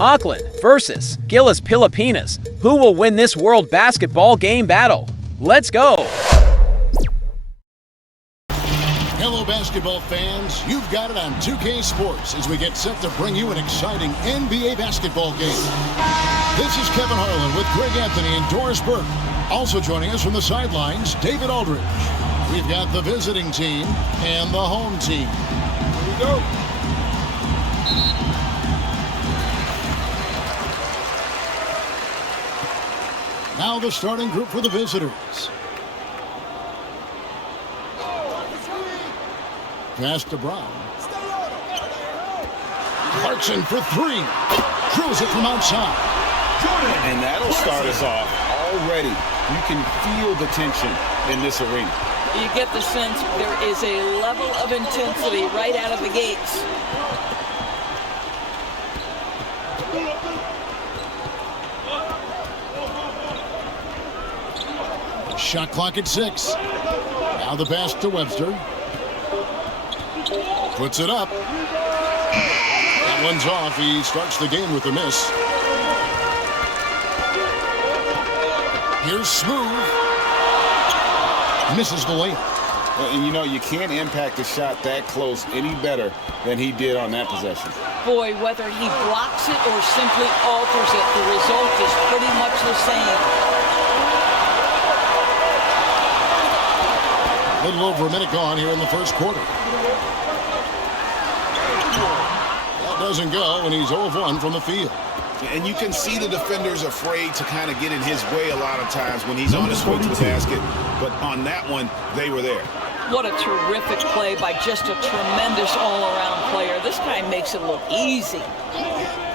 Auckland versus GILAS Pilipinas. Who will win this World Basketball Game battle? Let's go! Hello, basketball fans. You've got it on 2K Sports as we get set to bring you an exciting NBA basketball game. This is Kevin Harlan with Greg Anthony and Doris Burke. Also joining us from the sidelines, David Aldridge. We've got the visiting team and the home team. Here we go. Now the starting group for the visitors. Pass to Brown. Clarkson for three. Drills it from outside. And that'll start us off already. You can feel the tension in this arena. You get the sense there is a level of intensity right out of the gates. Shot clock at 6. Now the pass to Webster. Puts it up. That one's off. He starts the game with a miss. Here's Smooth. Misses the layup. And you know, you can't impact a shot that close any better than he did on that possession. Boy, whether he blocks it or simply alters it, the result is pretty much the same. A little over a minute gone here in the first quarter. That doesn't go, and he's 0 of 1 from the field. And you can see the defenders afraid to kind of get in his way a lot of times when he's on his way to the basket. But on that one, they were there. What a terrific play by just a tremendous all-around player. This guy makes it look easy.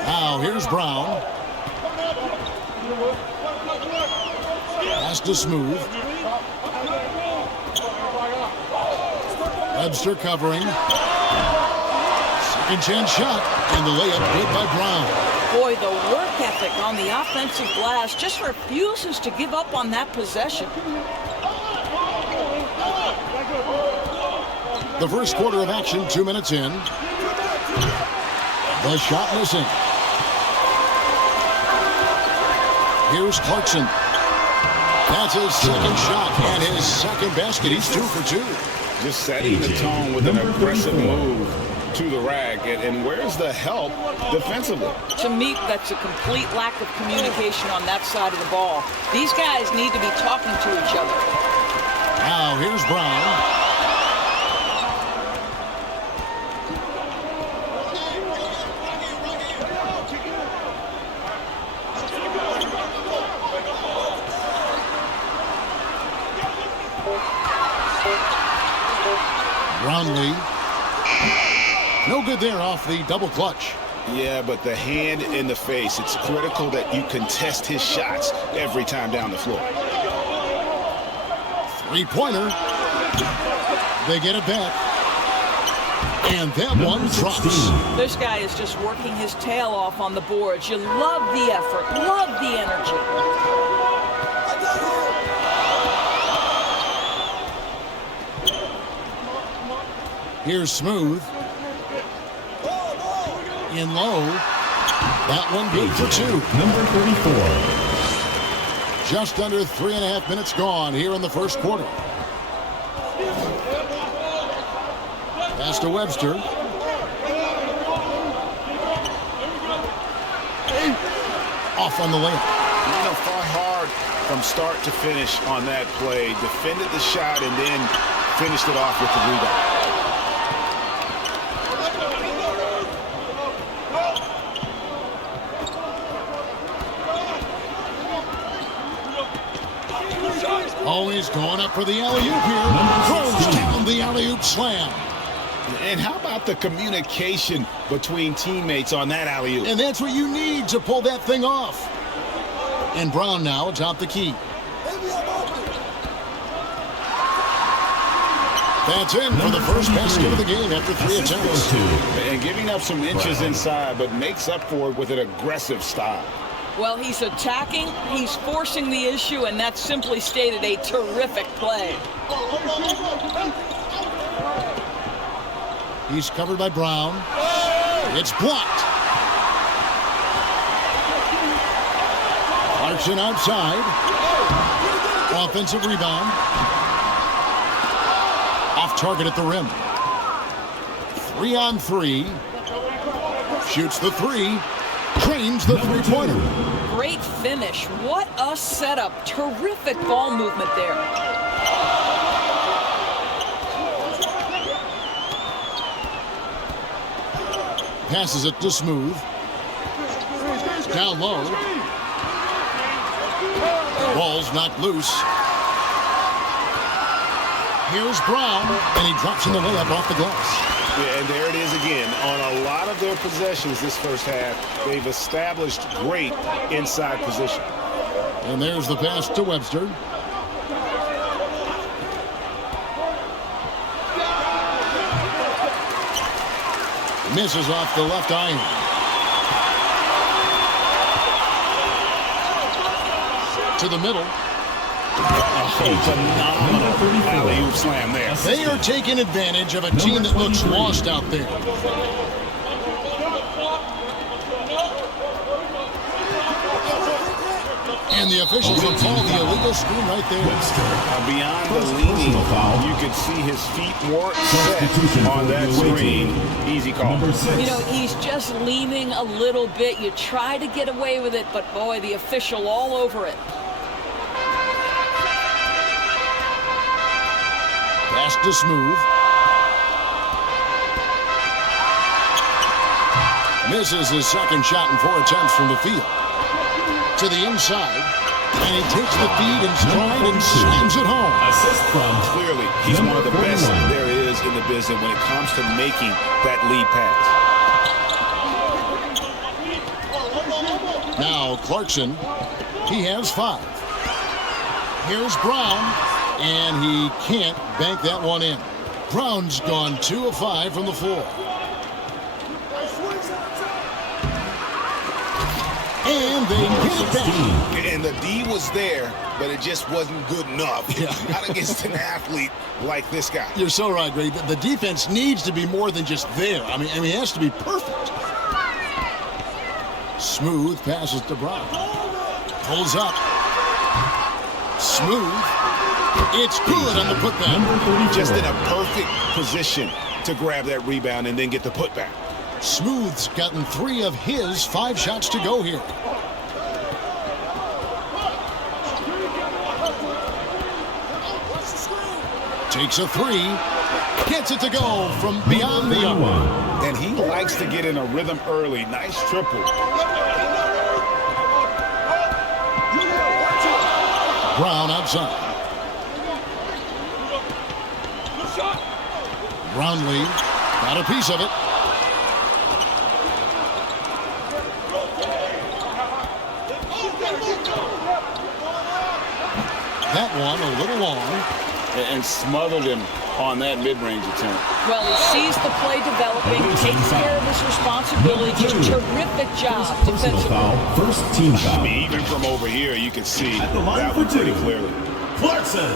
Now here's Brown. Pass to Smooth. Webster covering. Second chance shot. And the layup good by Brown. Boy, the work ethic on the offensive glass just refuses to give up on that possession. The first quarter of action, 2 minutes in. The shot missing. Here's Clarkson. That's his second shot and his second basket. He's 2 for 2. Just setting the tone with an aggressive move to the rack. And where's the help defensively? To me, that's a complete lack of communication on that side of the ball. These guys need to be talking to each other. Now here's Brown. Brownlee. No good there off the double clutch. Yeah, but the hand in the face, it's critical that you contest his shots every time down the floor. Three-pointer. They get it back. And that one drops. This guy is just working his tail off on the boards. You love the effort, love the energy. Here's Smooth. In low. That one good for 2. Number 34. Just under 3.5 minutes gone here in the first quarter. Pass to Webster. Off on the layup. You know, fought hard from start to finish on that play. Defended the shot and then finished it off with the rebound. Always going up for the alley-oop here. Throws down the alley-oop slam. And how about the communication between teammates on that alley-oop? And that's what you need to pull that thing off. And Brown now atop the key. That's in for the first basket of the game after 3 attempts. And giving up some inches inside, but makes up for it with an aggressive style. Well, he's attacking, he's forcing the issue, and that's simply stated a terrific play. He's covered by Brown. It's blocked. Clarkson outside. Offensive rebound. Off target at the rim. 3-on-3. Shoots the three. Drains the three-pointer. Great finish. What a setup. Terrific ball movement there. Passes it to Smooth. Down low. Ball's knocked loose. Here's Brown, and he drops in the layup off the glass. Yeah, and there it is again. On a lot of their possessions this first half, they've established great inside position. And there's the pass to Webster. Misses off the left iron. To the middle. Phenomenal alley-oop slam there. They are taking advantage of a team that looks lost out there. And the officials have called the illegal screen right there. Beyond the leaning, you could see his feet weren't set on that screen. Easy call. You know, he's just leaning a little bit. You try to get away with it, but boy, the official all over it. Pass to Smooth. Misses his second shot in 4 attempts from the field. To the inside, and he takes the feed in stride and slams it home. Assist from. Clearly, he's one of the best there is in the business when it comes to making that lead pass. Now Clarkson, he has 5. Here's Brown, and he can't bank that one in. Brown's gone 2 of 5 from the floor. And they get it back. And the D was there, but it just wasn't good enough. Not against an athlete like this guy. You're so right, Greg. The defense needs to be more than just there. I mean, it has to be perfect. Smooth passes to Brown. Pulls up. Smooth. It's good on the putback. Just in a perfect position to grab that rebound and then get the putback. Smooth's gotten 3 of his 5 shots to go here. Takes a 3. Gets it to go from beyond the arc. And he likes to get in a rhythm early. Nice triple. Brown outside. Brownlee got a piece of it. That one a little long. And smothered him on that mid-range attempt. Well, he sees the play developing, takes care of his responsibilities. Terrific job defensively. First team foul. I mean, even from over here, you can see At the line that for one pretty 2. clearly. Clarkson.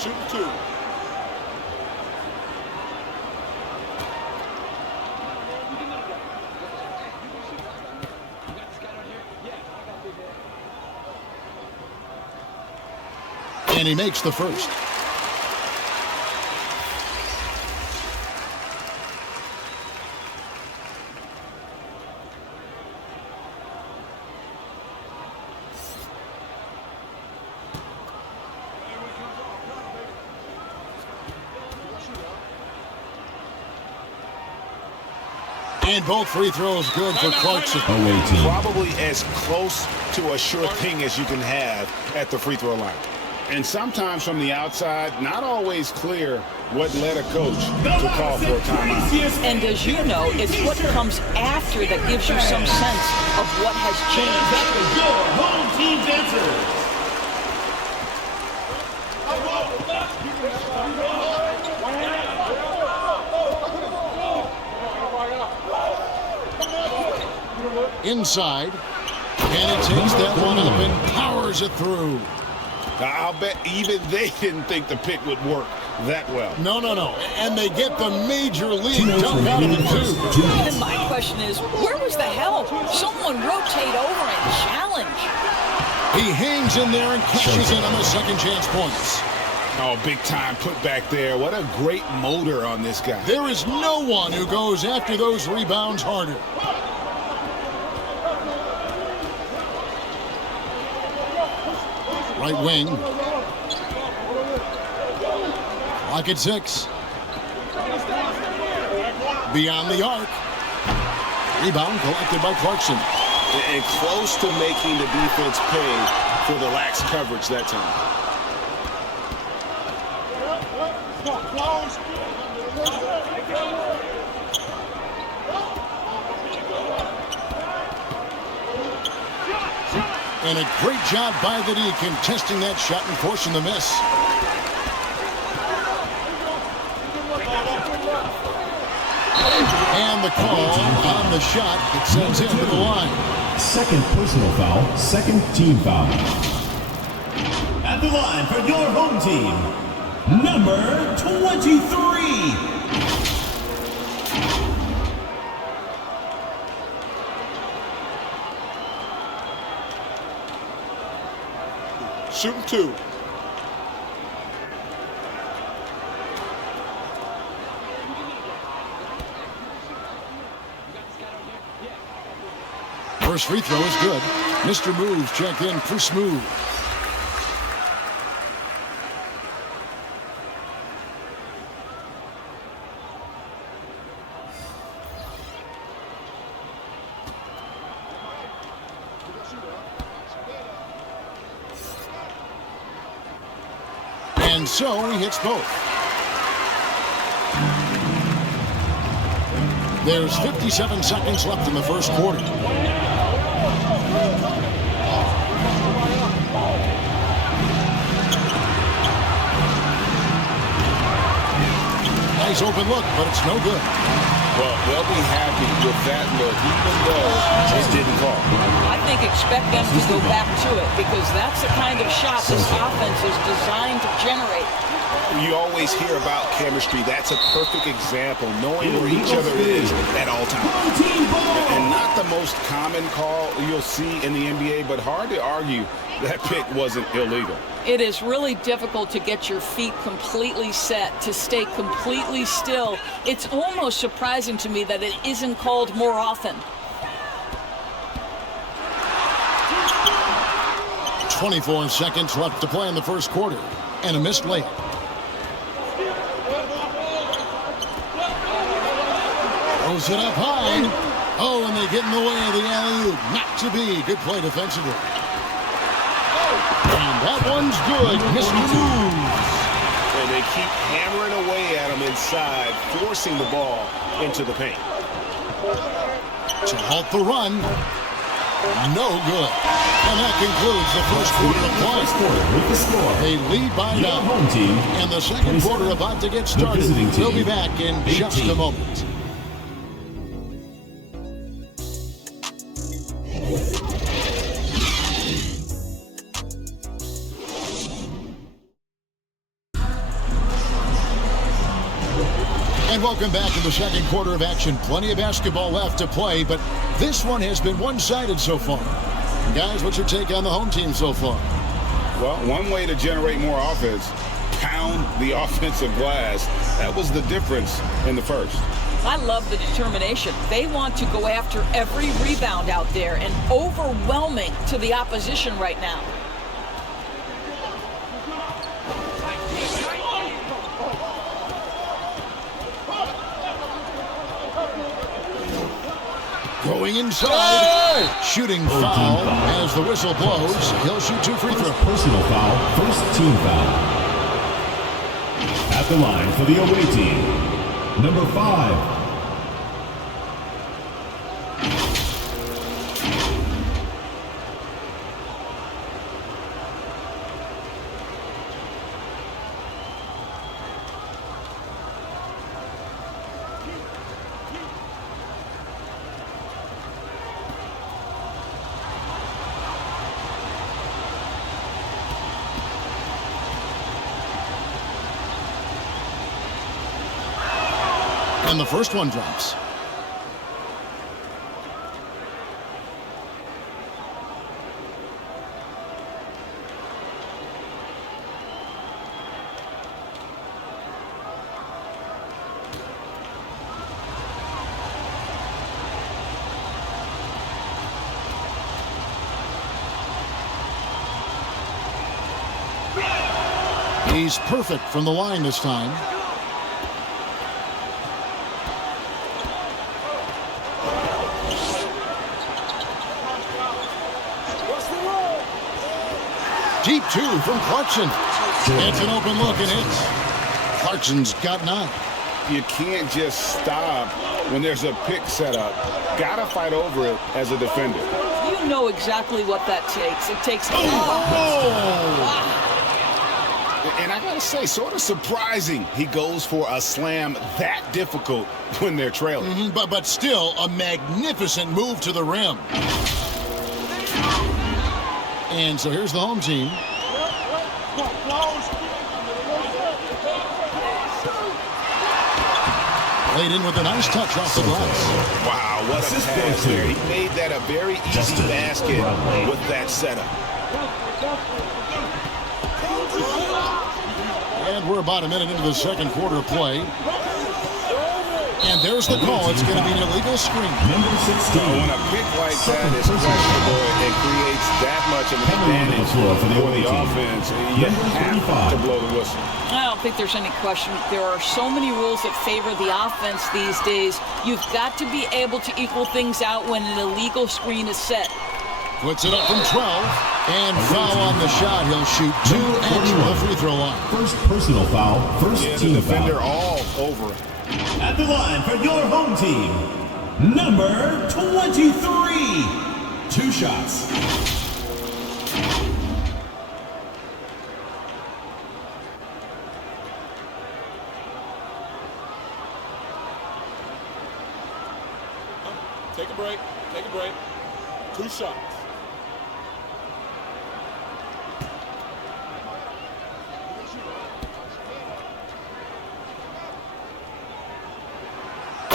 Shoot 2. And he makes the first. And both free throws good for Clarkson. Away team. Probably as close to a sure thing as you can have at the free throw line. And sometimes from the outside, not always clear what led a coach to call for a timeout. And as you know, it's what comes after that gives you some sense of what has changed. Your home team's answer. Inside, and it takes that one up and powers it through. I'll bet even they didn't think the pick would work that well. No. And they get the major league dunk out of it, too. And my question is, where was the help? Someone rotate over and challenge. He hangs in there and cashes in on the second chance points. Oh, big time put back there. What a great motor on this guy. There is no one who goes after those rebounds harder. Right wing. Clock at 6. Beyond the arc. Rebound collected by Clarkson. And close to making the defense pay for the lax coverage that time. And a great job by the D contesting that shot and forcing the miss. And the call on the shot that sends him to the line. Second personal foul, second team foul. At the line for your home team, number 23. Shooting 2. First free throw is good. Mr. Moves checked in for Smooth. And so he hits both. There's 57 seconds left in the first quarter. Nice open look, but it's no good. Well, they'll be happy with that look, even though it didn't fall. I think expect them to go back to it because that's the kind of shot this offense is designed to generate. You always hear about chemistry. That's a perfect example, knowing where each other is at all times. And not the most common call you'll see in the NBA, but hard to argue that pick wasn't illegal. It is really difficult to get your feet completely set, to stay completely still. It's almost surprising to me that it isn't called more often. 24 seconds left to play in the first quarter. And a missed layup. Throws it up high. Oh, and they get in the way of the alley-oop. Not to be. Good play defensively. And that one's good. Mr. Moves. And they keep hammering away at him inside, forcing the ball into the paint. To halt the run. No good. And that concludes the first quarter of play. They lead by 9. Home team. And the second quarter about to get started. We'll be back in just a moment. And welcome back to the second quarter of action. Plenty of basketball left to play, but this one has been one-sided so far. Guys, what's your take on the home team so far? Well, one way to generate more offense, pound the offensive glass. That was the difference in the first. I love the determination. They want to go after every rebound out there and overwhelming to the opposition right now. Going inside, shooting foul as the whistle blows. He'll shoot 2 free throws. Personal foul, first team foul. At the line for the away team, number 5. And the first one drops. He's perfect from the line this time. Deep two from Clarkson. It's an open look and hits. Clarkson's got 9. You can't just stop when there's a pick set up. Gotta fight over it as a defender. You know exactly what that takes. It takes... And I gotta say, sort of surprising he goes for a slam that difficult when they're trailing. But still a magnificent move to the rim. And so here's the home team. Laid in with a nice touch off the glass. Wow, what a pass there. He made that a very easy basket with that setup. And we're about a minute into the second quarter of play. And there's the call. It's going to be an illegal screen. Number 16. When a pick like that is questionable, it creates that much of an advantage for the offense. You have to blow the whistle. I don't think there's any question. There are so many rules that favor the offense these days. You've got to be able to equal things out when an illegal screen is set. Puts it up from 12. And foul on the shot. He'll shoot 2 at the free throw line. First personal foul, first team defender foul. all over it. At the line for your home team, number 23. 2 shots. Take a break. Take a break. 2 shots.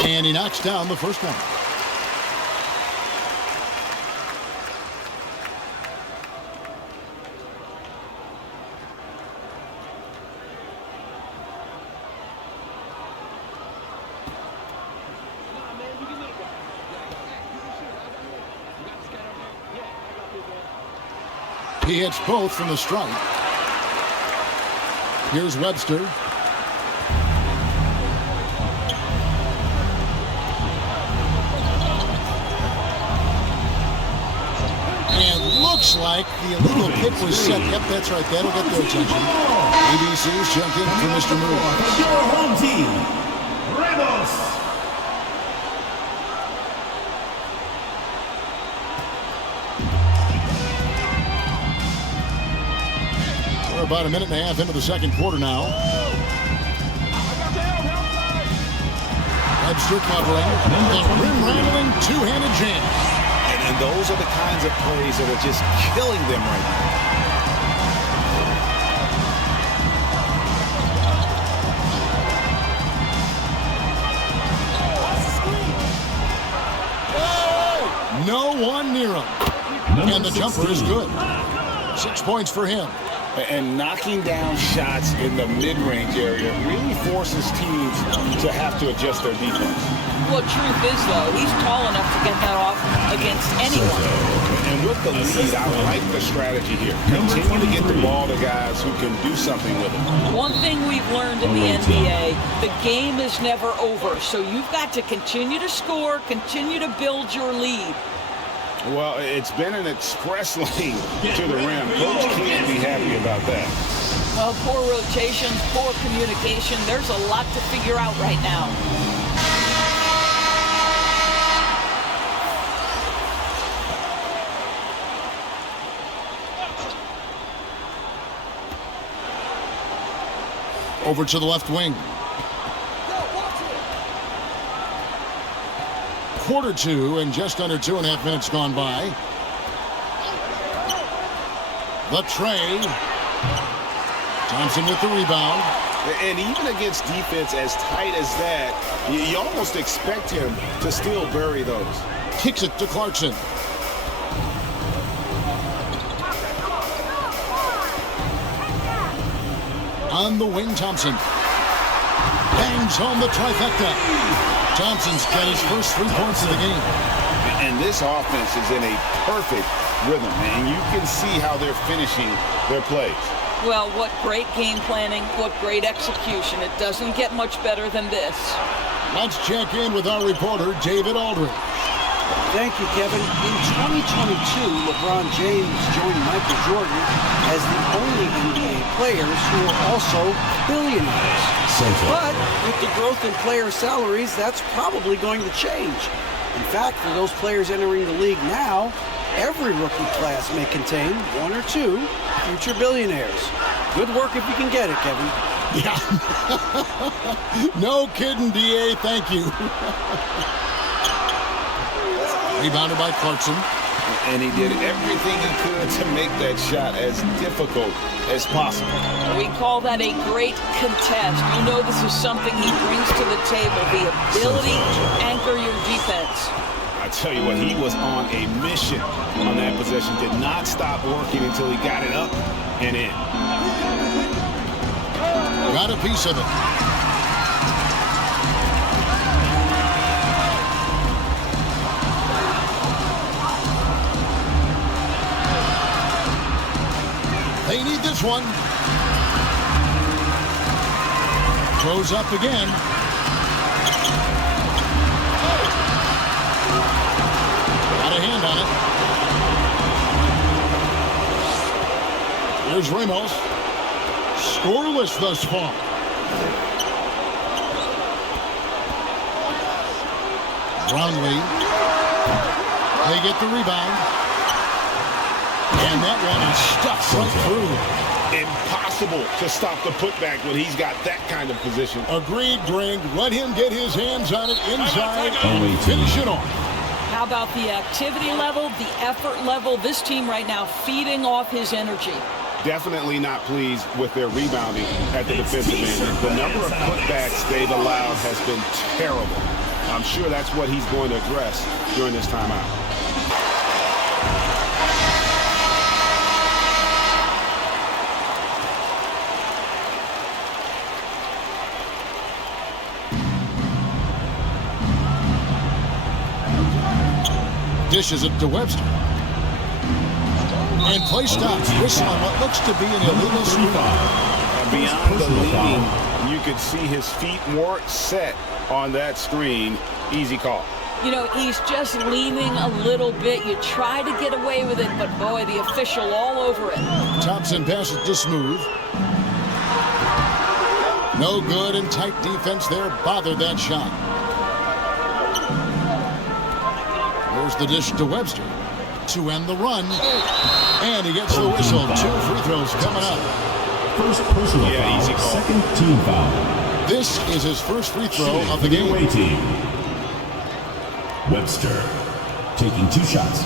And he knocks down the first one. He hits both from the stripe. Here's Webster. Looks like the illegal pick was set. Yep, that's right. That'll get their attention. ABC's check in for Mr. Moore. Your home team, Ramos. We're about a minute and a half into the second quarter now. Webster covering. The rim-rattling two-handed jam. And those are the kinds of plays that are just killing them right now. No one near him. And the jumper is good. 6 points for him. And knocking down shots in the mid-range area really forces teams to have to adjust their defense. Well, truth is, though, he's tall enough to get that off against anyone. And with the lead, I like the strategy here. Continue to get the ball to guys who can do something with it. One thing we've learned in the NBA, the game is never over. So you've got to continue to score, continue to build your lead. Well, it's been an express lane to the rim. Coach can't be happy about that. Well, poor rotations, poor communication. There's a lot to figure out right now. Over to the left wing. Quarter 2 and just under 2.5 minutes gone by. The tray. Thompson with the rebound. And even against defense as tight as that, you almost expect him to still bury those. Kicks it to Clarkson. On the wing, Thompson. Bangs home the trifecta. Thompson's got his first 3 points of the game. And this offense is in a perfect rhythm, and you can see how they're finishing their plays. Well, what great game planning, what great execution. It doesn't get much better than this. Let's check in with our reporter, David Aldridge. Thank you, Kevin. In 2022, LeBron James joined Michael Jordan as the only NBA players who are also billionaires. But with the growth in player salaries, that's probably going to change. In fact, for those players entering the league now, every rookie class may contain 1 or 2 future billionaires. Good work if you can get it, Kevin. Yeah. No kidding, DA. Thank you. Rebounded by Clarkson. And he did everything he could to make that shot as difficult as possible. We call that a great contest. You know this is something he brings to the table, the ability to anchor your defense. I tell you what, he was on a mission on that possession. Did not stop working until he got it up and in. Got a piece of it. They need this one. Throws up again. Got a hand on it. Here's Ramos. Scoreless thus far. Brownlee. They get the rebound. And that one is stuck right through. Impossible to stop the putback when he's got that kind of position. Agreed, Greg. Let him get his hands on it inside and finish it off. How about the activity level, the effort level? This team right now feeding off his energy. Definitely not pleased with their rebounding at the defensive end. The number of putbacks they've allowed has been terrible. I'm sure that's what he's going to address during this timeout. Dishes it to Webster. And play stops. Whistle on what looks to be an illegal screen. Beyond the leading, you could see his feet weren't set on that screen. Easy call. You know, he's just leaning a little bit. You try to get away with it, but boy, the official all over it. Thompson passes to Smooth. No good, and tight defense there bothered that shot. There's the dish to Webster to end the run. And he gets the whistle. 2 free throws coming up. First personal foul, easy call. second team foul. This is his first free throw of the The game. away team. Webster taking 2 shots.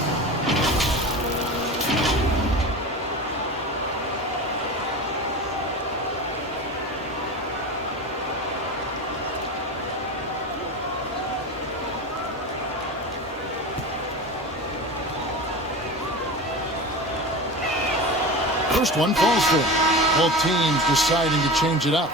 First one falls for him. Both teams deciding to change it up.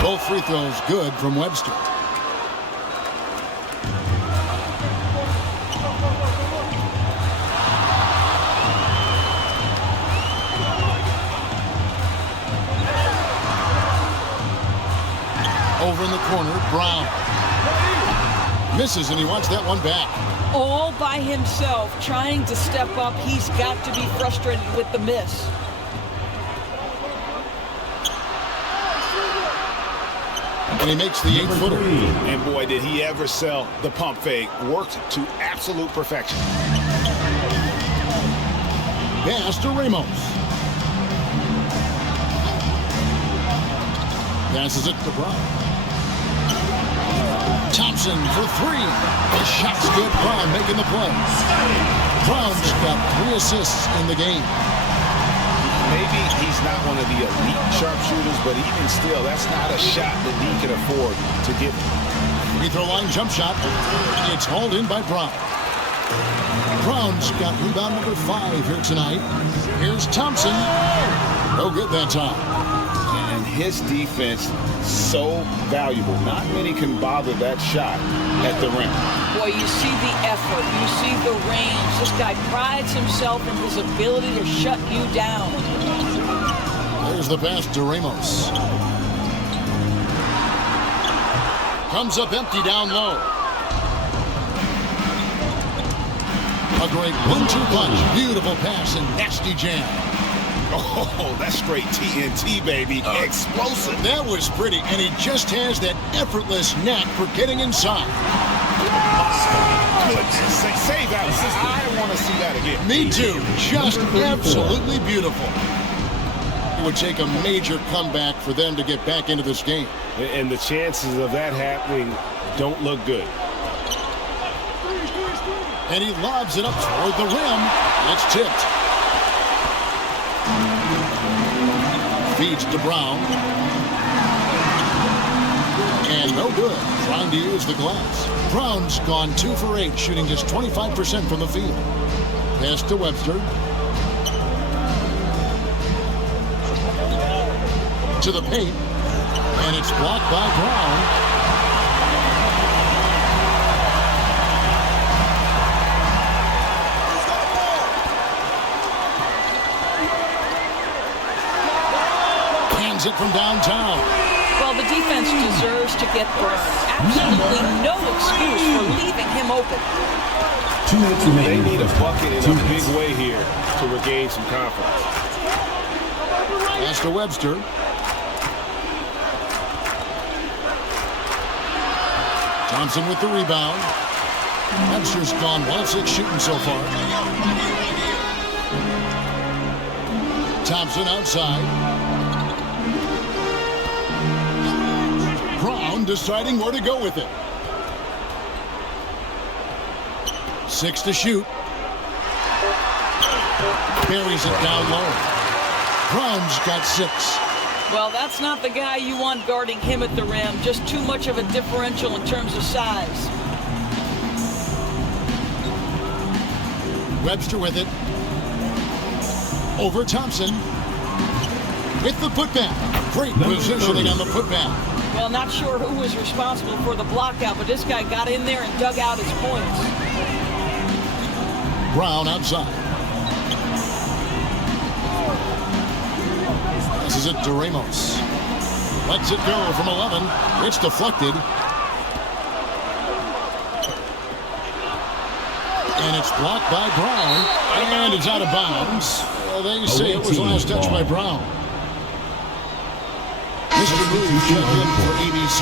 Both free throws good from Webster. Over in the corner, Brown. Misses, and he wants that one back. All by himself, trying to step up. He's got to be frustrated with the miss. And he makes the 8-footer. And boy, did he ever sell the pump fake. Worked to absolute perfection. Pass to Ramos. Passes it to Brown. Thompson for three. The shot's good. Brown making the play. Brown's got 3 assists in the game. Maybe he's not one of the elite sharpshooters, but even still, that's not a shot that he can afford to give. Free throw line jump shot. It's hauled in by Brown. Brown's got rebound number 5 here tonight. Here's Thompson. No good that time. And his defense so valuable. Not many can bother that shot at the rim. Boy, you see the effort, you see the range. This guy prides himself in his ability to shut you down. There's the pass to Ramos. Comes up empty down low. A great 1-2 punch. Beautiful pass and nasty jam. Oh, that's straight TNT, baby. Explosive. That was pretty, and he just has that effortless knack for getting inside. Goodness, save that. I want to see that again. Me too. Just absolutely beautiful. It would take a major comeback for them to get back into this game. And the chances of that happening don't look good. And he lobs it up toward the rim. It's tipped. Feeds to Brown. And no good. Trying to use the glass. Brown's gone 2 for 8, shooting just 25% from the field. Pass to Webster. To the paint. And it's blocked by Brown. It from downtown. Well, the defense deserves to get burned. Absolutely no excuse for leaving him open. 2 minutes remaining. They need a bucket in a big way here to regain some confidence. Pass to Webster. Thompson with the rebound. Webster's gone 1 of 6 shooting so far. Thompson outside. Brown deciding where to go with it. 6 to shoot. Buries it down low. Brown's got 6. Well, that's not the guy you want guarding him at the rim. Just too much of a differential in terms of size. Webster with it. Over Thompson. With the putback. Great positioning on the putback. Well, not sure who was responsible for the blockout, but this guy got in there and dug out his points. Brown outside. Passes it to Ramos. Lets it go from 11. It's deflected. And it's blocked by Brown. And it's out of bounds. They say it was last touched by Brown. Mr. Move check in for ABC.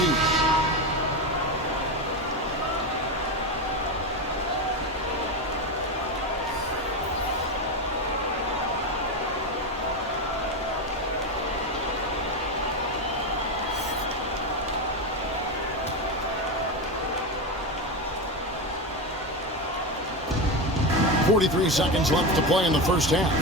.43 seconds left to play in the first half.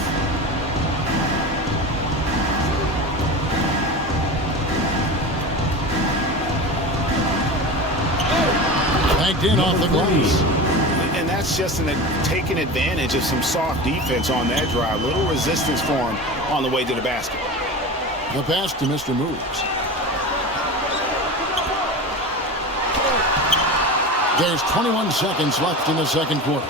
Banked in off the glass. And that's just taking advantage of some soft defense on that drive. Little resistance for him on the way to the basket. The pass to Mr. Moves. There's 21 seconds left in the second quarter.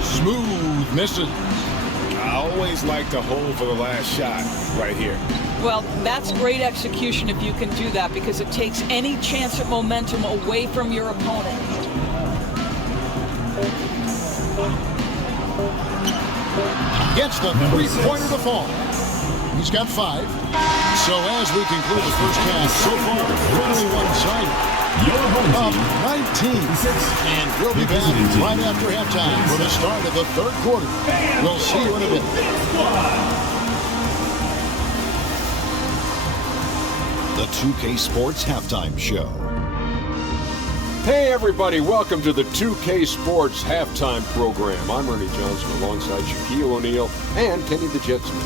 Smooth misses. I always like to hold for the last shot right here. Well, that's great execution if you can do that, because it takes any chance at momentum away from your opponent. Gets the three-pointer to fall. He's got 5. So as we conclude the first half, so far, really one-sided. Up 19. And we'll be back right after halftime for the start of the third quarter. We'll see you in a bit. the 2K Sports Halftime Show. Hey everybody, welcome to the 2K Sports Halftime Program. I'm Ernie Johnson alongside Shaquille O'Neal and Kenny the Jetsman.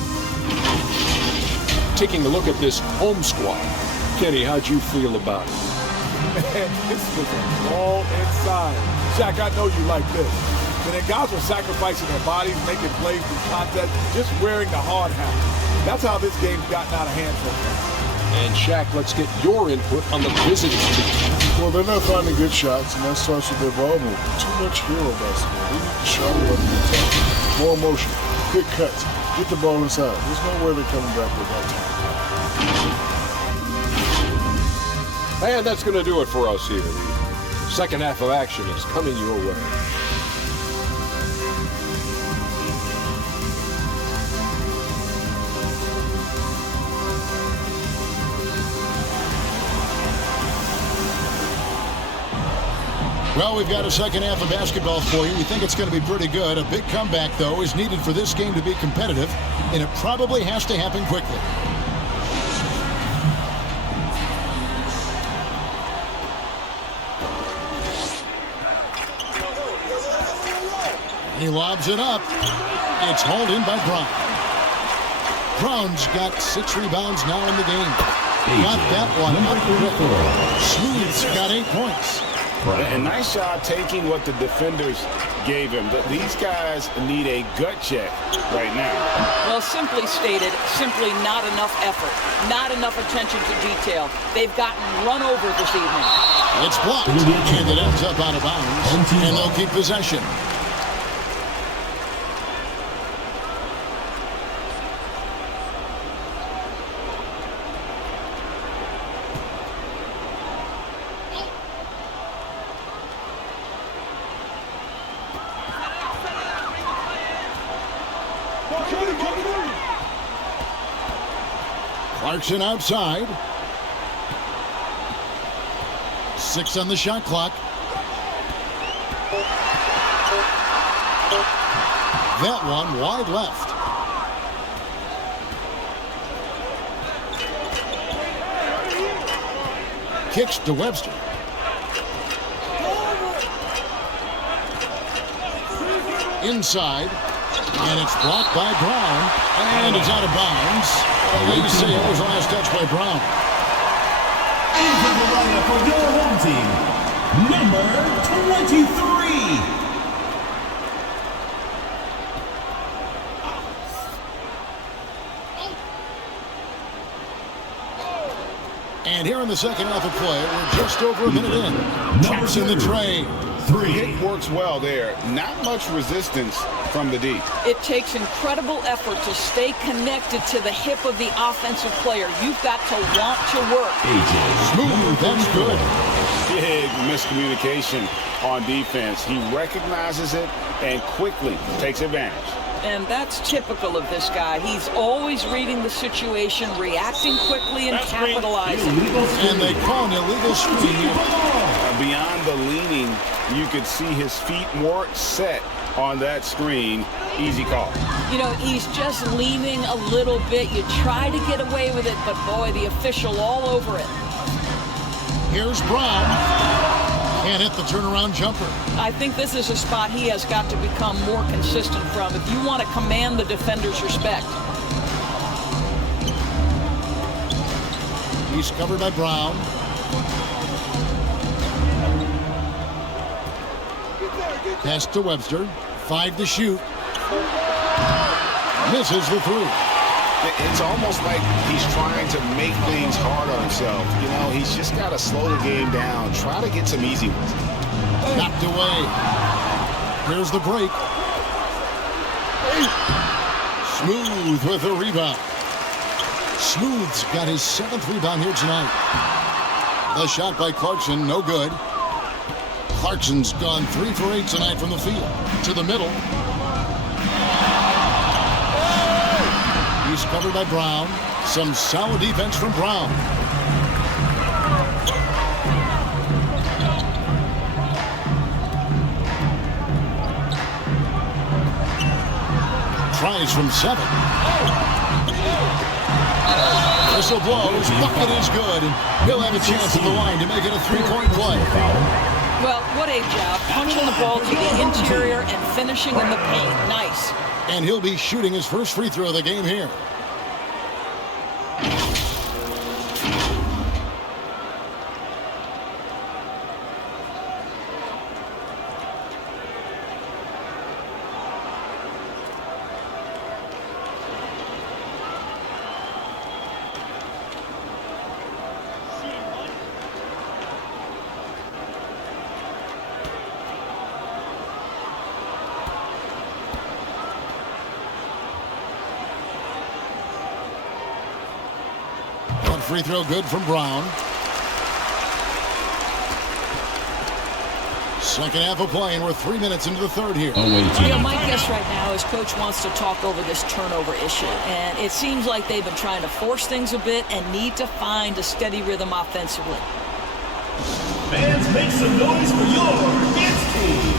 Taking a look at this home squad. Kenny, how'd you feel about it? Man, this was a ball inside. Shaq, I know you like this. And then guys were sacrificing their bodies, making plays through contest, just wearing the hard hat. That's how this game's gotten out of hand so far. And Shaq, let's get your input on the visiting team. Well, they're not finding good shots, and that starts with their ball movement. Too much hero basketball. They need to sharpen up the attack. More motion, quick cuts, get the ball inside. There's no way they're coming back with that time. And that's going to do it for us here. The second half of action is coming your way. Well, we've got a second half of basketball for you. We think it's going to be pretty good. A big comeback, though, is needed for this game to be competitive, and it probably has to happen quickly. He lobs it up. It's hauled in by Brown. Brown's got 6 rebounds now in the game. Got that one up quick. Smooth's got 8 points. A nice job taking what the defenders gave him. These guys need a gut check right now. Well, simply stated, simply not enough effort, not enough attention to detail. They've gotten run over this evening. It's blocked, and it ends up out of bounds, and they'll keep possession. Clarkson outside. 6 on the shot clock. That one wide left. Kicks to Webster. Inside. And it's blocked by Brown. And it's out of bounds. They say it was the last touch by Brown. Into the lineup for your home team, number 23. And here in the second half of play, we're just over a minute in. Drops in the tray. It works well there. Not much resistance from the D. It takes incredible effort to stay connected to the hip of the offensive player. You've got to want to work. Smooth, that's good. Big miscommunication on defense. He recognizes it and quickly takes advantage. And that's typical of this guy. He's always reading the situation, reacting quickly, and capitalizing. And they call an illegal screen. Beyond the leaning, you could see his feet more set on that screen. Easy call. You know, he's just leaning a little bit. You try to get away with it, but boy, the official all over it. Here's Brown. Can't hit the turnaround jumper. I think this is a spot he has got to become more consistent from if you want to command the defender's respect. He's covered by Brown. Pass to Webster. 5 to shoot. Misses the 3. It's almost like he's trying to make things hard on himself. You know, he's just got to slow the game down. Try to get some easy ones. Knocked away. Here's the break. Smooth with a rebound. Smooth's got his 7th rebound here tonight. The shot by Clarkson, no good. Clarkson's gone 3 for 8 tonight from the field. To the middle. He's covered by Brown. Some solid defense from Brown. Tries from 7. Whistle blows, bucket is good, and he'll have a chance at the line to make it a three-point play. Well, what a job. Punching the ball to the interior and finishing in the paint. Nice. And he'll be shooting his first free throw of the game here. Free throw good from Brown. Second half of play, and we're 3 minutes into the third here. My guess right now is Coach wants to talk over this turnover issue. And it seems like they've been trying to force things a bit and need to find a steady rhythm offensively. Fans, make some noise for your kids team.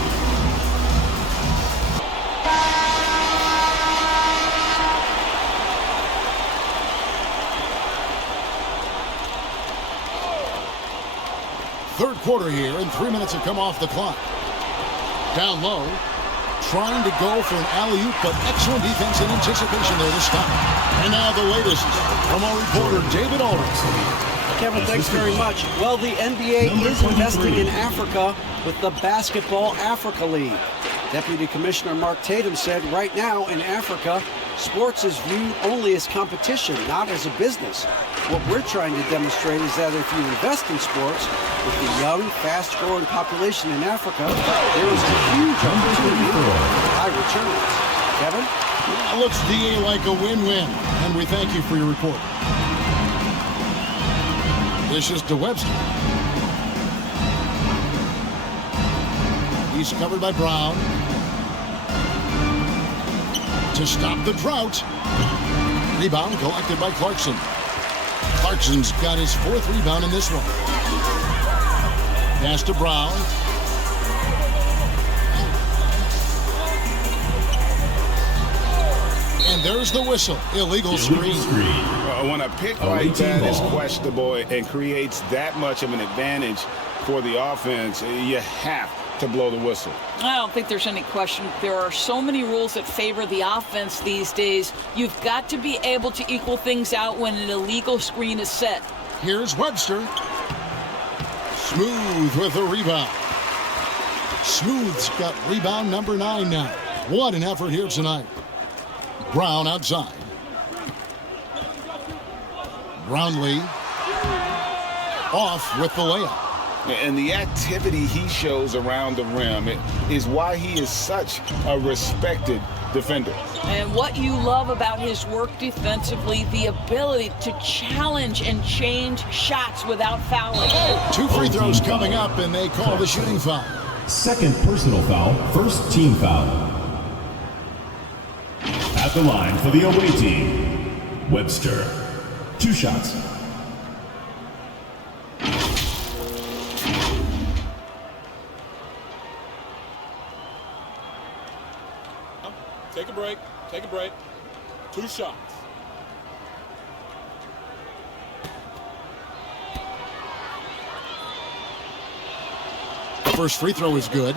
Third quarter here, and 3 minutes have come off the clock. Down low, trying to go for an alley-oop, but excellent defense and anticipation there to stop. And now the latest from our reporter, David Aldrich. Kevin, thanks very much. Well, the NBA is investing in Africa with the Basketball Africa League. Deputy Commissioner Mark Tatum said right now in Africa, sports is viewed only as competition, not as a business. What we're trying to demonstrate is that if you invest in sports, with the young, fast-growing population in Africa, there is a huge opportunity for high returns. Kevin? That looks, DA, like a win-win, and we thank you for your report. This is to Webster. He's covered by Brown. To stop the drought. Rebound collected by Clarkson. Clarkson's got his fourth rebound in this one. Pass to Brown. And there's the whistle. Illegal screen. When a pick like that is questionable and creates that much of an advantage for the offense, you have to blow the whistle. I don't think there's any question. There are so many rules that favor the offense these days. You've got to be able to equal things out when an illegal screen is set. Here's Webster. Smooth with the rebound. Smooth's got rebound number 9 now. What an effort here tonight. Brown outside. Brownlee off with the layup. And the activity he shows around the rim is why he is such a respected defender. And what you love about his work defensively, the ability to challenge and change shots without fouling. 2 free throws coming up, and they call the shooting foul. Second personal foul, first team foul. At the line for the away team, Webster. 2 shots. Take a break. Take a break. 2 shots. First free throw is good.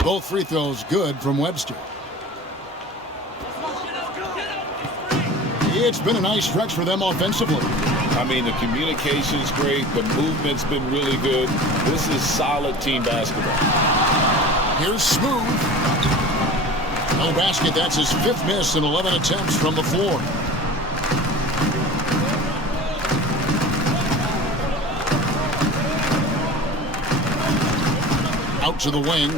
Both free throws good from Webster. It's been a nice stretch for them offensively. I mean, the communication's great. The movement's been really good. This is solid team basketball. Here's Smooth. No basket. That's his 5th miss in 11 attempts from the floor. Out to the wing.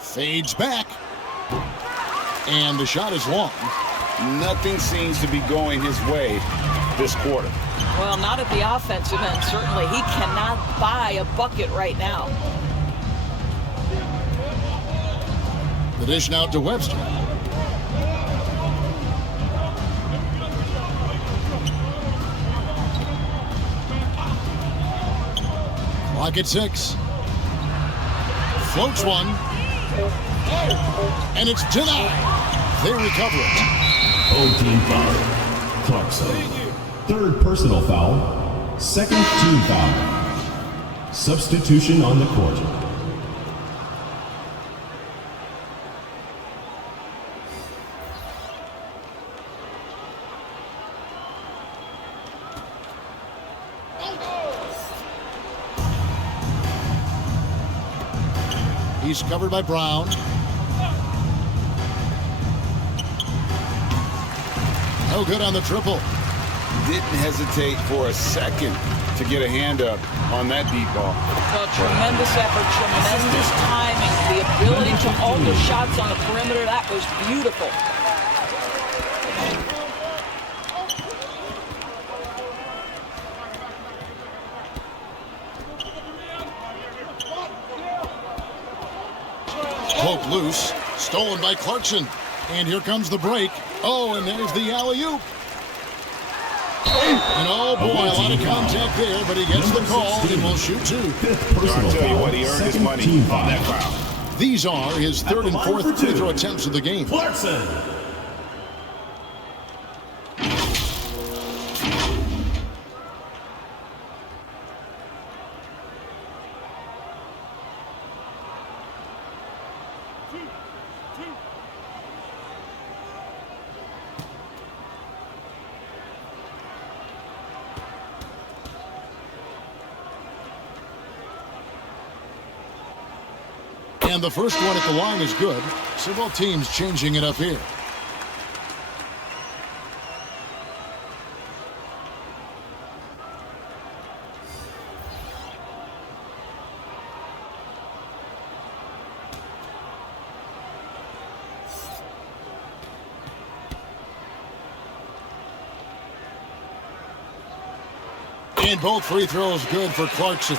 Fades back. And the shot is long. Nothing seems to be going his way this quarter. Well, not at the offensive end, certainly. He cannot buy a bucket right now. The dish now to Webster. Clock at 6. Floats one. And it's denied. They recover it. Home team foul. Clarkson. Third personal foul. Second team foul. Substitution on the court. He's covered by Brown. No good on the triple. Didn't hesitate for a second to get a hand up on that deep ball. Well, tremendous effort, tremendous timing, the ability to alter shots on the perimeter. That was beautiful. Poke loose, stolen by Clarkson. And here comes the break. Oh, and there's the alley-oop. And oh boy, a lot of contact there, but he gets the call and will shoot two. I'll tell you what, he earned his money on that foul. These are his third and fourth free throw attempts of the game. Clarkson. And the first one at the line is good. So both teams changing it up here. And both free throws good for Clarkson.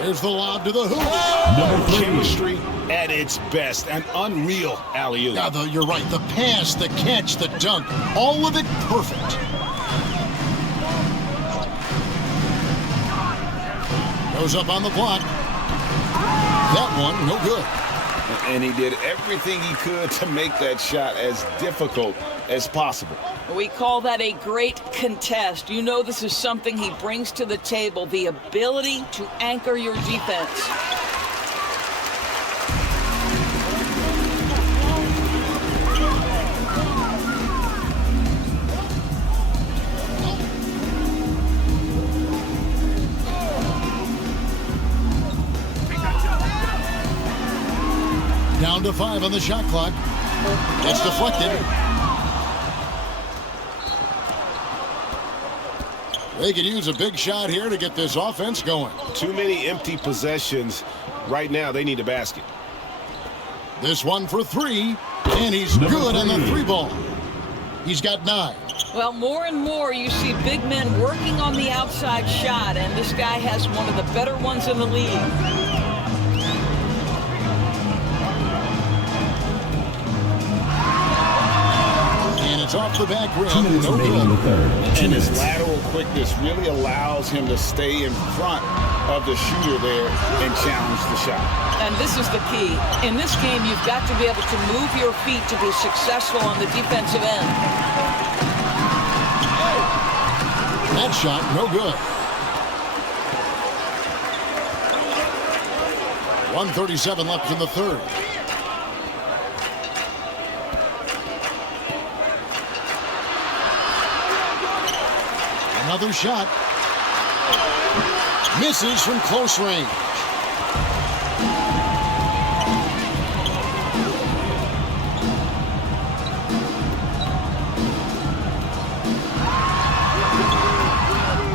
Here's the lob to the hoop. Chemistry at its best. An unreal alley-oop. Yeah, you're right. The pass, the catch, the dunk. All of it perfect. Goes up on the block. That one, no good. And he did everything he could to make that shot as difficult as possible. We call that a great contest. You know this is something he brings to the table, the ability to anchor your defense. Down to 5 on the shot clock. It's deflected. They could use a big shot here to get this offense going. Too many empty possessions. Right now, they need a basket. This one for 3, and he's good on the 3 ball. He's got 9. Well, more and more you see big men working on the outside shot, and this guy has one of the better ones in the league. It's off the back rim, no good. And his lateral quickness really allows him to stay in front of the shooter there and challenge the shot. And this is the key. In this game, you've got to be able to move your feet to be successful on the defensive end. That shot, no good. 1:37 left in the third. Another shot. Misses from close range.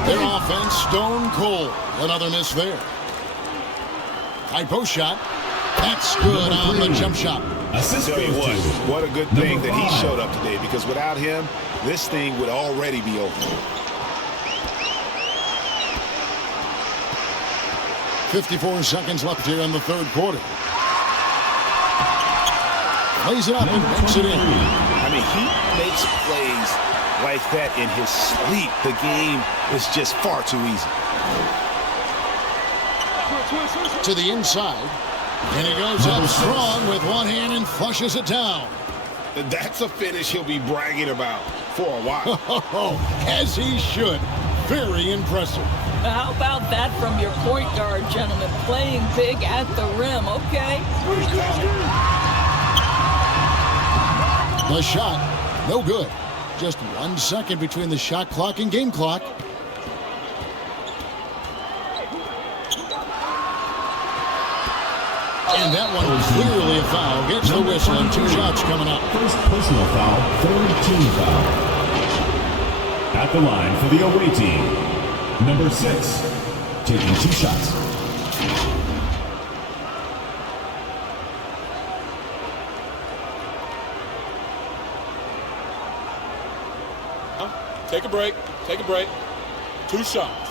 Their offense stone cold. Another miss there. High post shot. That's good on the jump shot. I'll tell you what a good thing that he showed up today, because without him, this thing would already be over. 54 seconds left here in the third quarter. Lays it up and makes it in. I mean, he makes plays like that in his sleep. The game is just far too easy. To the inside. And he goes up strong with one hand and flushes it down. That's a finish he'll be bragging about for a while. As he should. Very impressive. How about that from your point guard, gentlemen? Playing big at the rim, okay? The shot, no good. Just 1 second between the shot clock and game clock. And that one clearly a foul. Gets the whistle and 2 shots coming up. First personal foul, third team foul. At the line for the away team, number 6, taking 2 shots. Take a break. Take a break. 2 shots.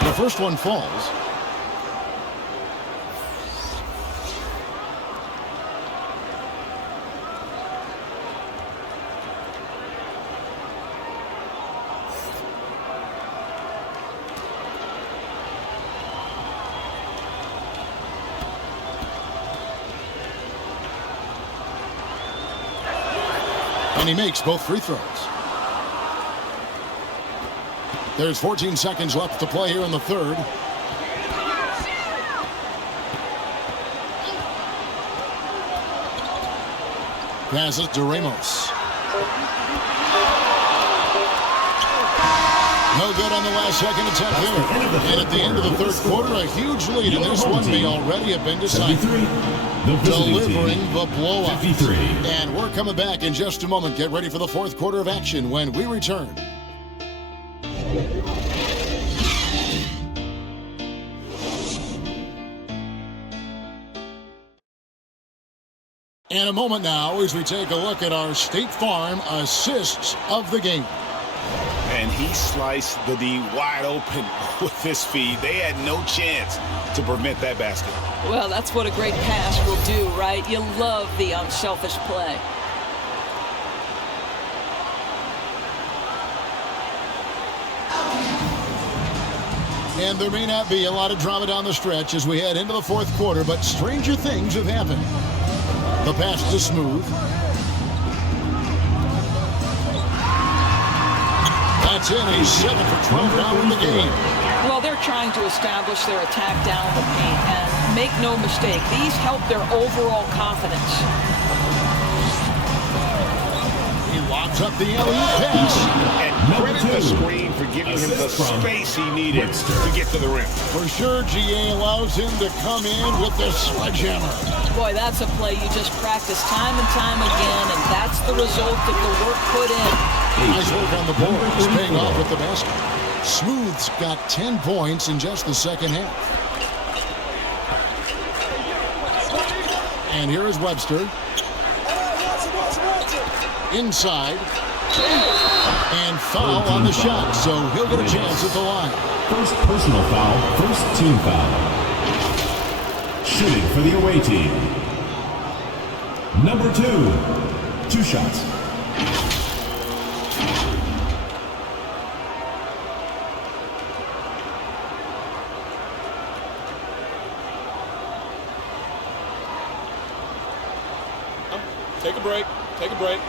The first one falls. And he makes both free throws. There's 14 seconds left to play here in the third. Passes to Ramos. No good on the last second attempt here. And at the end of the third quarter, a huge lead. And this one may already have been decided. Delivering the blowout. 53. And we're coming back in just a moment. Get ready for the fourth quarter of action when we return. In a moment now as we take a look at our State Farm assists of the game. And he sliced the D wide open with this feed. They had no chance to prevent that basket. Well, that's what a great pass will do, right? You love the unselfish play. And there may not be a lot of drama down the stretch as we head into the fourth quarter, but stranger things have happened. The pass to Smooth. That's in. He's 7 for 12 now in the game. Well, they're trying to establish their attack down the paint, and make no mistake, these help their overall confidence. He lobs up the alley-oop pass. And credit the screen for giving him the space he needed to get to the rim. For sure, GA allows him to come in with the sledgehammer. Boy, that's a play you just practice time and time again, and that's the result of the work put in. Nice work on the board. He's paying off with the basket. Smooth's got 10 points in just the second half. And here is Webster. Inside. And foul on the shot, so he'll get a chance at the line. First personal foul, first team foul. Shooting for the away team, number 2, 2 shots. Take a break. Take a break.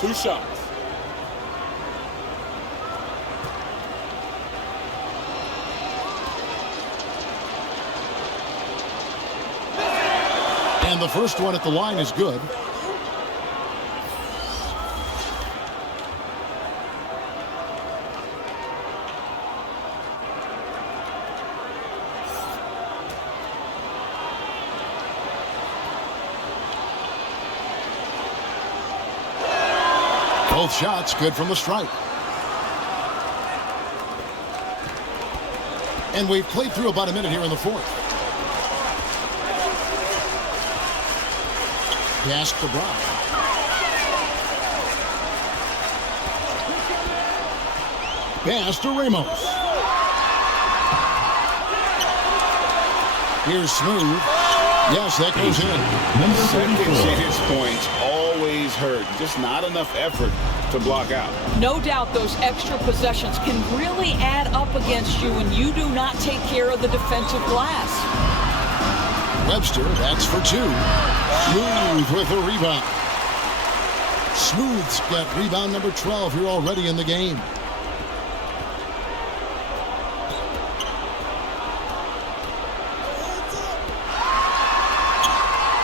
2 shots. And the first one at the line is good. Both shots good from the stripe. And we've played through about a minute here in the fourth. Pass to Brown. Pass to Ramos. Here's Smooth. Yes, that goes in. Second chance points always hurt. Just not enough effort to block out. No doubt those extra possessions can really add up against you when you do not take care of the defensive glass. Webster, that's for 2. Smooth with a rebound. Smooth's got rebound number 12 here already in the game.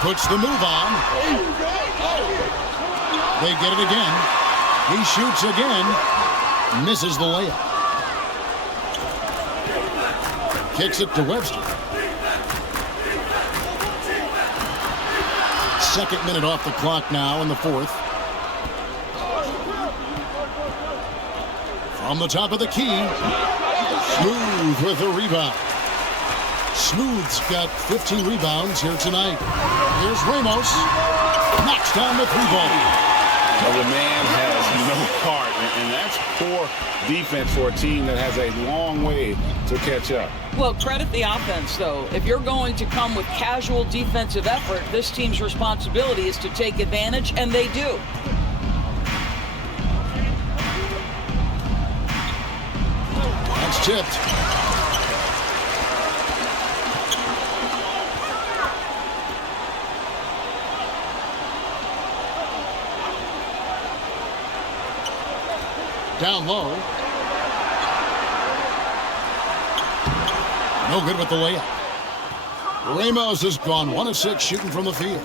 Puts the move on. They get it again. He shoots again. Misses the layup. Kicks it to Webster. Second minute off the clock now in the fourth. From the top of the key. Smooth with a rebound. Smooth's got 15 rebounds here tonight. Here's Ramos. Knocks down the 3-ball. Well, the man has no heart, and that's poor defense for a team that has a long way to catch up. Well, credit the offense, though. If you're going to come with casual defensive effort, this team's responsibility is to take advantage, and they do. That's tipped. Down low. No good with the layup. Ramos has gone 1 of 6 shooting from the field.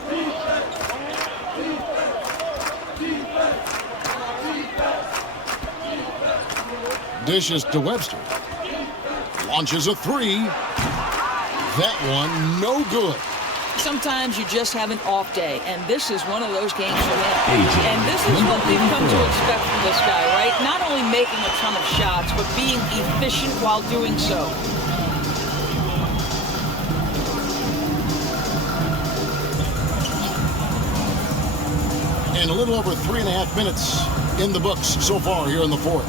Dishes to Webster. Launches a 3. That one no good. Sometimes you just have an off day, and this is one of those games for him. And this is what we've come to expect from this guy, right? Not only making a ton of shots, but being efficient while doing so. And a little over 3.5 minutes in the books so far here in the fourth.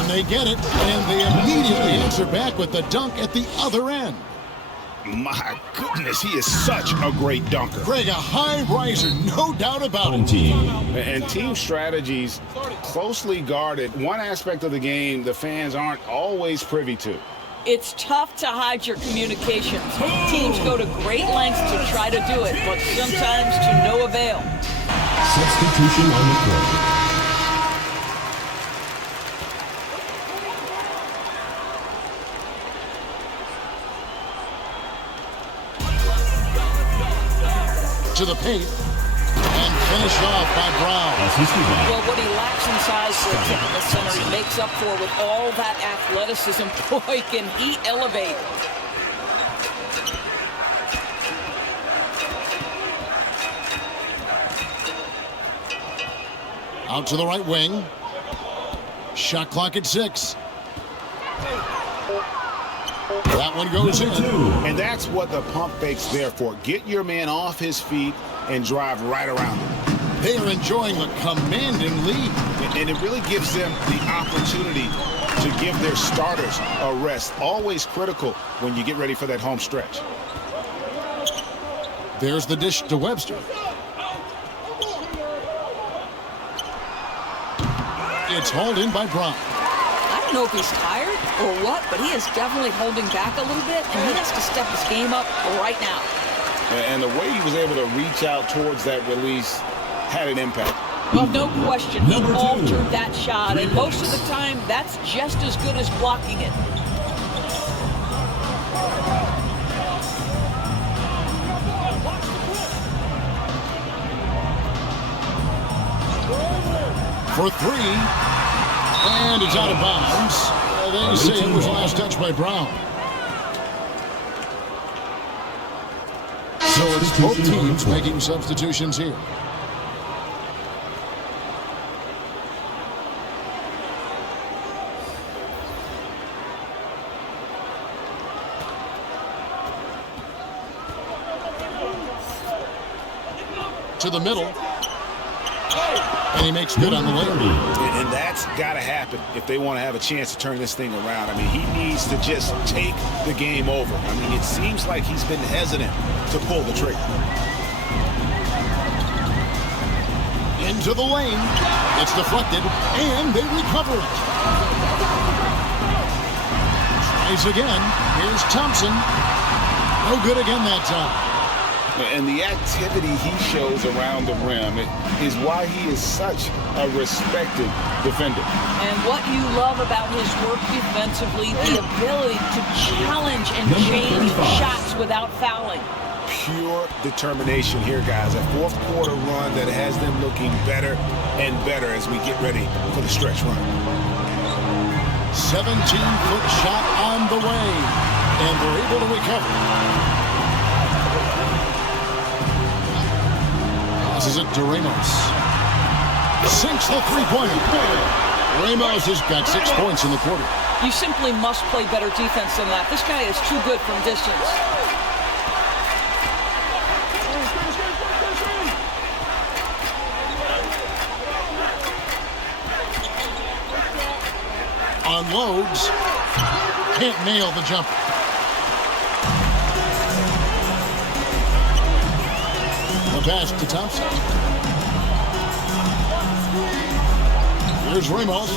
And they get it, and they immediately answer back with the dunk at the other end. My goodness, he is such a great dunker. Greg, a high riser, no doubt about it. And team strategies closely guarded. One aspect of the game the fans aren't always privy to. It's tough to hide your communications. Teams go to great lengths to try to do it, but sometimes to no avail. Substitution on the court. To the paint and finished off by Brown. Well, what he lacks in size for a typical center, he makes up for with all that athleticism. Boy, can he elevate. Out to the right wing. Shot clock at 6. That one goes in. And that's what the pump fake's there for. Get your man off his feet and drive right around him. They are enjoying a commanding lead. And it really gives them the opportunity to give their starters a rest. Always critical when you get ready for that home stretch. There's the dish to Webster. It's hauled in by Brown. I don't know if he's tired or what, but he is definitely holding back a little bit, and he has to step his game up right now. And the way he was able to reach out towards that release had an impact. Well, no question, he altered that shot, and most of the time, that's just as good as blocking it. For 3, and it's out of bounds. They say it was the last touch by Brown. So it's both teams making substitutions here. To the middle. And he makes good on the layup. And that That's got to happen if they want to have a chance to turn this thing around. I mean, he needs to just take the game over. I mean, it seems like he's been hesitant to pull the trigger. Into the lane. It's deflected, and they recover it. Tries again. Here's Thompson. No good again that time. And the activity he shows around the rim is why he is such a respected defender. And what you love about his work defensively, the ability to challenge and change shots without fouling. Pure determination here, guys. A fourth quarter run that has them looking better and better as we get ready for the stretch run. 17-foot shot on the way, and they're able to recover. Passes it to Ramos. Sinks the three-pointer. Ramos has got 6 points in the quarter. You simply must play better defense than that. This guy is too good from distance. Unloads. Can't nail the jumper. The pass to Thompson. Here's Ramos.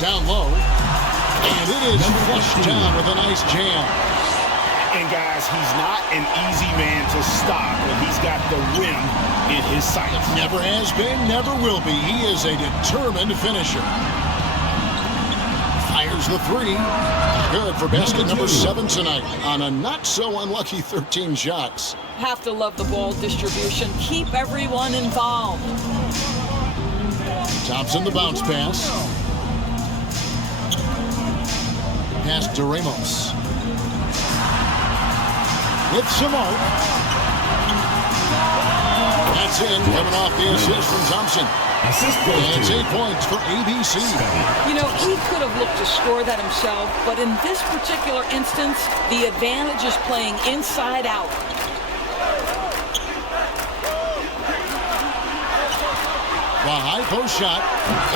Down low. And it is flushed down with a nice jam. And guys, he's not an easy man to stop when he's got the rim in his sights. Never has been, never will be. He is a determined finisher. Fires the three. Good for basket number 7 tonight on a not-so-unlucky 13 shots. Have to love the ball distribution. Keep everyone involved. Thompson the bounce pass. Pass to Ramos. With some art. That's in, coming off the assist from Thompson. That's 8 points for ABC. You know, he could have looked to score that himself, but in this particular instance, the advantage is playing inside out. The high post shot,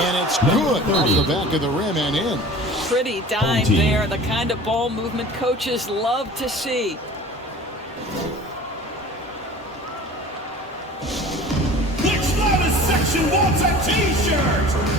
and it's good off the back of the rim and in. Pretty dime there, the kind of ball movement coaches love to see. Section wants a t-shirt.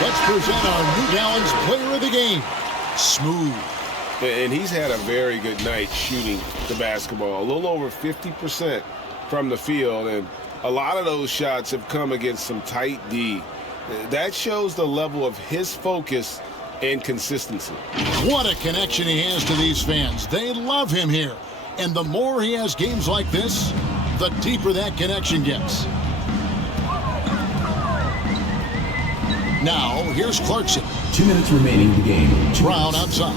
Let's present our New Balance Player of the Game, Smooth. And he's had a very good night shooting the basketball. A little over 50% from the field, and a lot of those shots have come against some tight D. That shows the level of his focus and consistency. What a connection he has to these fans. They love him here. And the more he has games like this, the deeper that connection gets. Now, here's Clarkson. 2 minutes remaining in the game. Brown outside.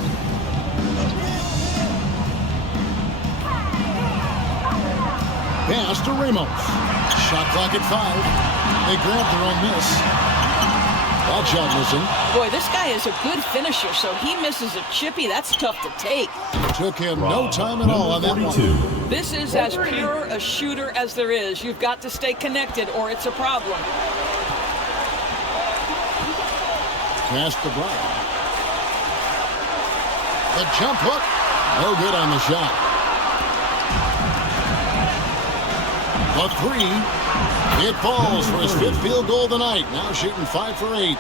Pass to Ramos. Shot clock at 5. They grabbed their own miss. That shot missing. Boy, this guy is a good finisher, so he misses a chippy. That's tough to take. Took him no time at all on that one. This is as pure a shooter as there is. You've got to stay connected or it's a problem. Past the block. The jump hook. No good on the shot. The three. It falls for his 5th field goal of the night. Now shooting 5 for 8.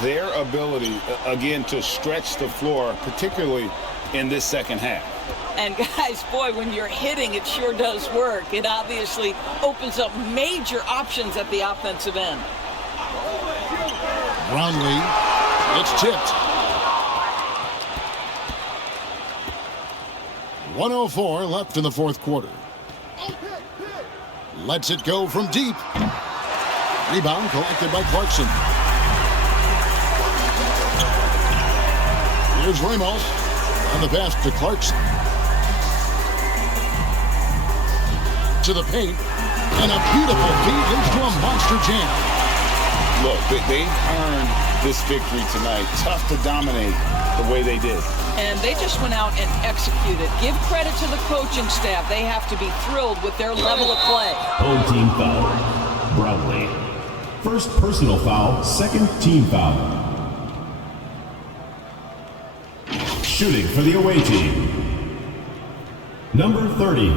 Their ability, again, to stretch the floor, particularly in this second half. And guys, boy, when you're hitting, it sure does work. It obviously opens up major options at the offensive end. Brownlee. It's tipped. 1:04 left in the 4th quarter. Lets it go from deep. Rebound collected by Clarkson. Here's Ramos on the pass to Clarkson. To the paint, and a beautiful feed leads to a monster jam. Look, they earned this victory tonight. Tough to dominate the way they did. And they just went out and executed. Give credit to the coaching staff. They have to be thrilled with their level of play. Home team foul. Brownlee. First personal foul, second team foul. Shooting for the away team. Number 30,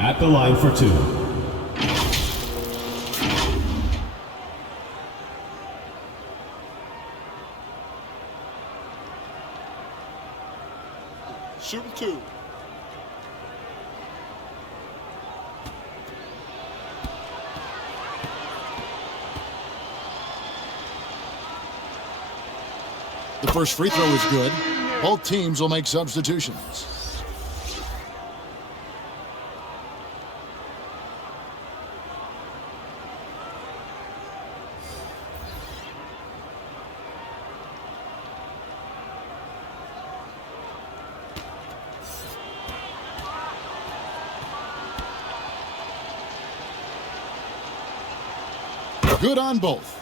at the line for 2. Shooting 2. The first free throw is good. Both teams will make substitutions. Good on both.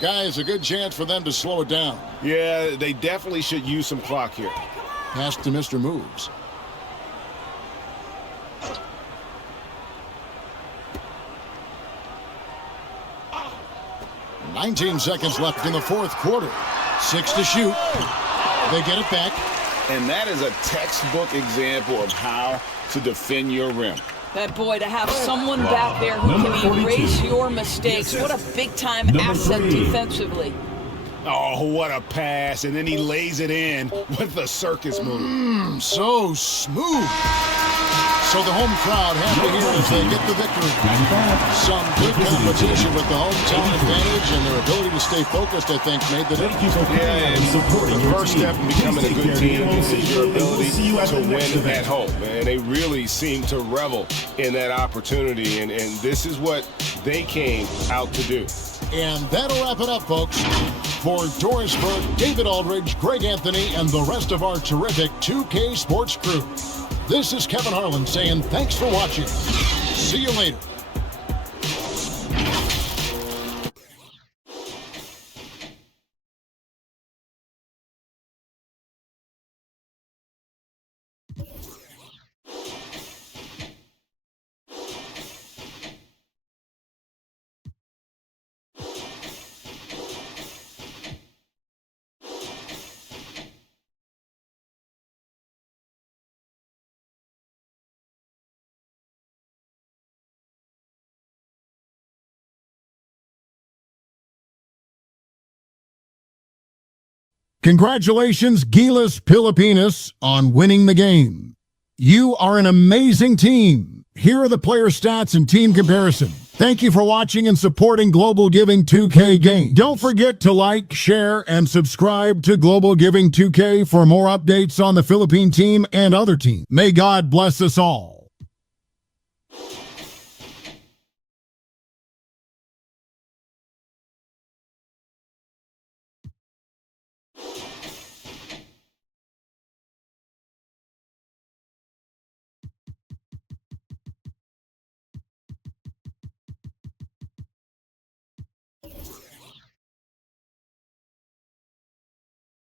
Guys, a good chance for them to slow it down. Yeah, they definitely should use some clock here. Pass to Mr. Moves. "19 seconds left in the 4th quarter. 6 to shoot. They get it back. And that is a textbook example of how to defend your rim. That boy, to have someone back there who can erase your mistakes. What a big-time asset defensively. Oh, what a pass. And then he lays it in with the circus move. So smooth. So the home crowd happy here as they get the victory. Some good competition with the hometown advantage and their ability to stay focused, I think, made the difference. Yeah, and the first step in becoming a good team is your ability to win at home. And they really seem to revel in that opportunity, and this is what they came out to do. And that'll wrap it up, folks. For Doris Burke, David Aldridge, Greg Anthony, and the rest of our terrific 2K Sports crew, this is Kevin Harlan saying thanks for watching. See you later. Congratulations, GILAS Pilipinas, on winning the game. You are an amazing team. Here are the player stats and team comparison. Thank you for watching and supporting Global Giving 2K Games. Don't forget to like, share, and subscribe to Global Giving 2K for more updates on the Philippine team and other teams. May God bless us all.